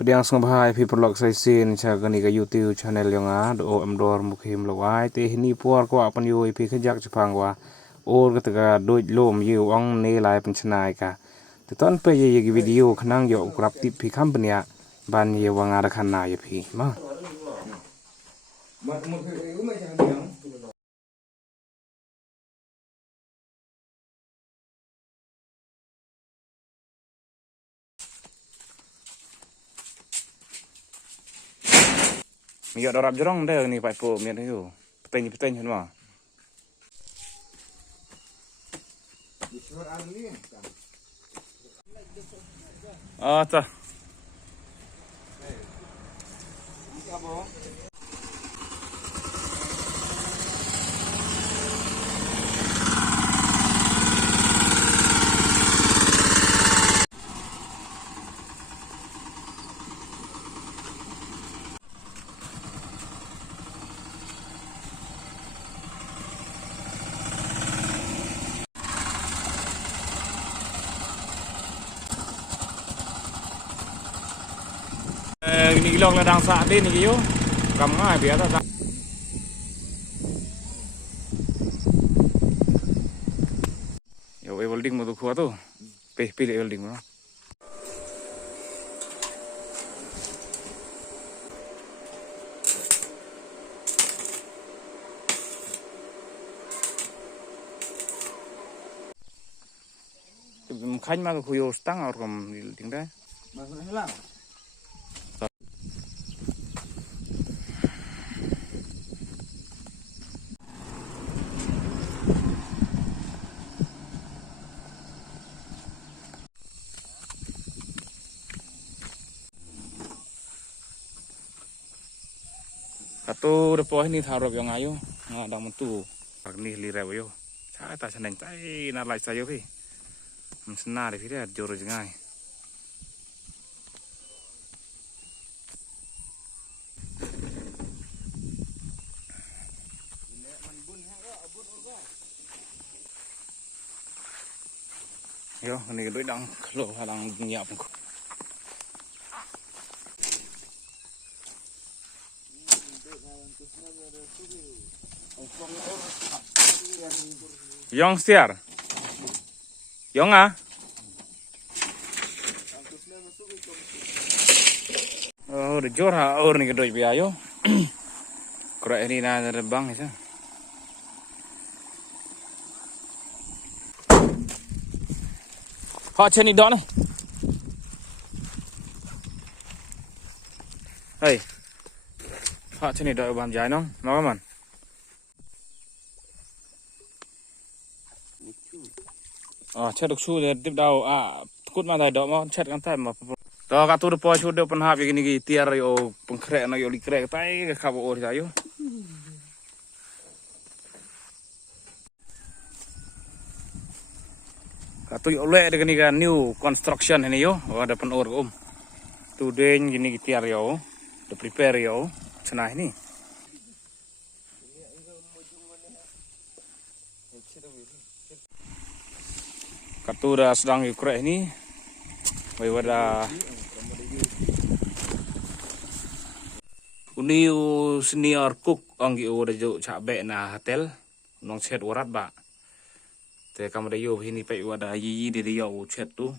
Pediang sengbai pi perlok saisin cagani ka YouTube channel yang do amdor mukhim lawai te hini puar ko apan yo pi khajak chapang wa or ka doj lom yu ong ne lai penchnai ka te ton pe ye video khnang yo krap ti pi company ban ye wanga ra khanna ye pi ma mi yo dorap jorong de ni pai po mi yo peteng hen ma ah ta ni ilong ladang sa din ni yo kam ngai biasa ta yo welding mo tu khua tu pilih welding mo khánh mà khuyo stang or kom ting da Katu depo ini tharap yang ayo ngadang mentu ni lira yo cha ta seneng tai na lai sayo pi msna de pi da joro jangai yo ni doi dang khlo halang nyap Youngster, Young ah? Oh, the jorha or ni kedoi biayo. Kura ini na bang isa. Hot cheni don. Hey. Hot cheni don bam jai no. Mau man. Chết được chui thì tiếp đầu cút mà thầy đó mà chết cắn tay mà đó cả tôi được po chui được phần hạp cái này tia rồi phần khre nó rồi khre tay cái khabo ori ayo cả tôi oleh dengan ini new construction ini yo ada pen or tu den gini tia yo the prepare yo cenah ini Katura sedang Ukraina ini, wadah uniu senior cook anggi udah jo cabe na hotel, nong chat warat ba, te kamu dah yo ini pe wadah yi di yo chat tu.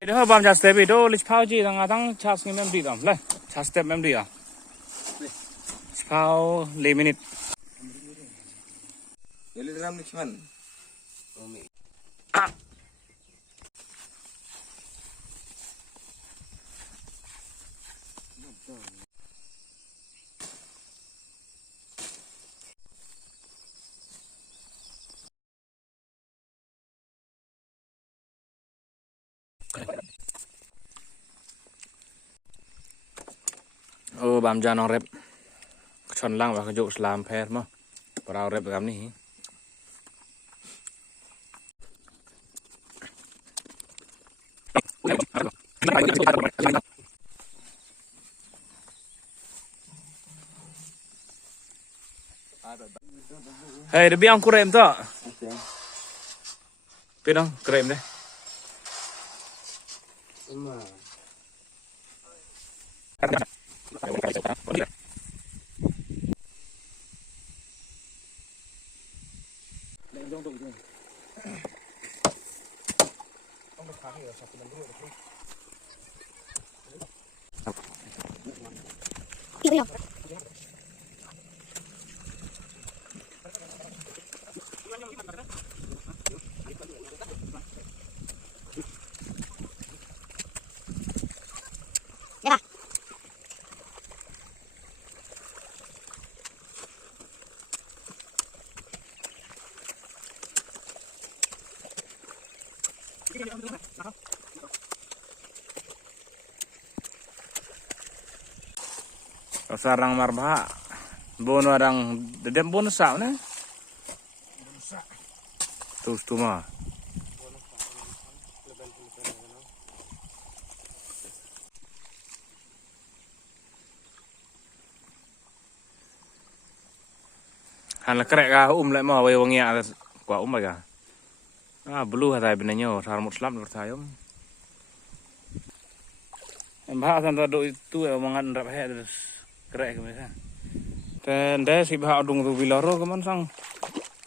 Itu bam jas step itu lich pau ji tang chas ni mem di dam le chas step mem di pau 5 minit Jadi ram ni cuman. bam jan rep chon lang và cái slam phe mà vào rep gam ni Hey, the biang kurem to. Pinang krem deh. Sarang marba bono arang dedem bono sa na terus tuma han la krek ga le ma we wangi ala kwa ga belu hatai benanyo sar mut slam bertayom embah san do itu mangan rap he terus krek ke mesa dan deh si bah adung tu bilaro keman sang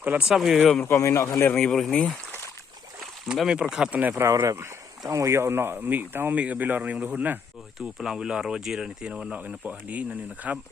kelat sab yo ko minok kalir ni bro ni mi perkhat ne pra rap tang yo no mi tang mi ke bilaro ni luhun na itu pelang bilaro jir ni tino no ina po ahli nani nakap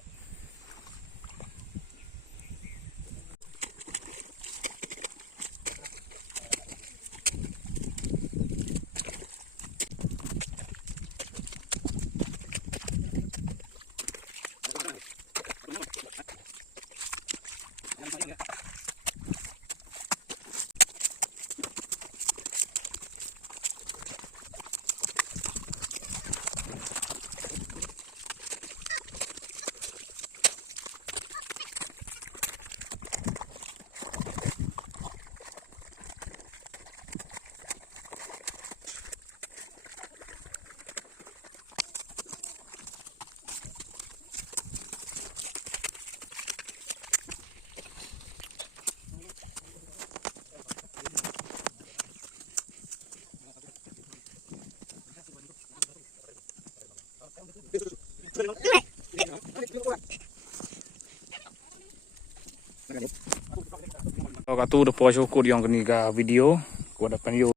Katu de po syukur yang kini ga video ko da pan yo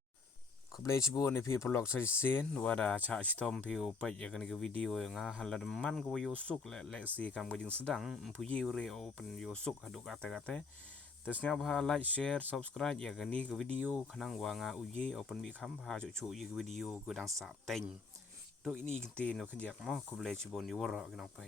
ko ble chibu ni pi prolog sai sen wada cha stom pi o pa ya kini ga video nga hala man ko yo suk le si kam ga jing sedang pu yi re o pen yo suk hadu kate terusnya bah like share subscribe ya kini ga video khanang wa nga uye open mi kham ha chu yi video go dang sa teng do ini kiti no khnjak mo ko ble chibu ni woro ga nong pa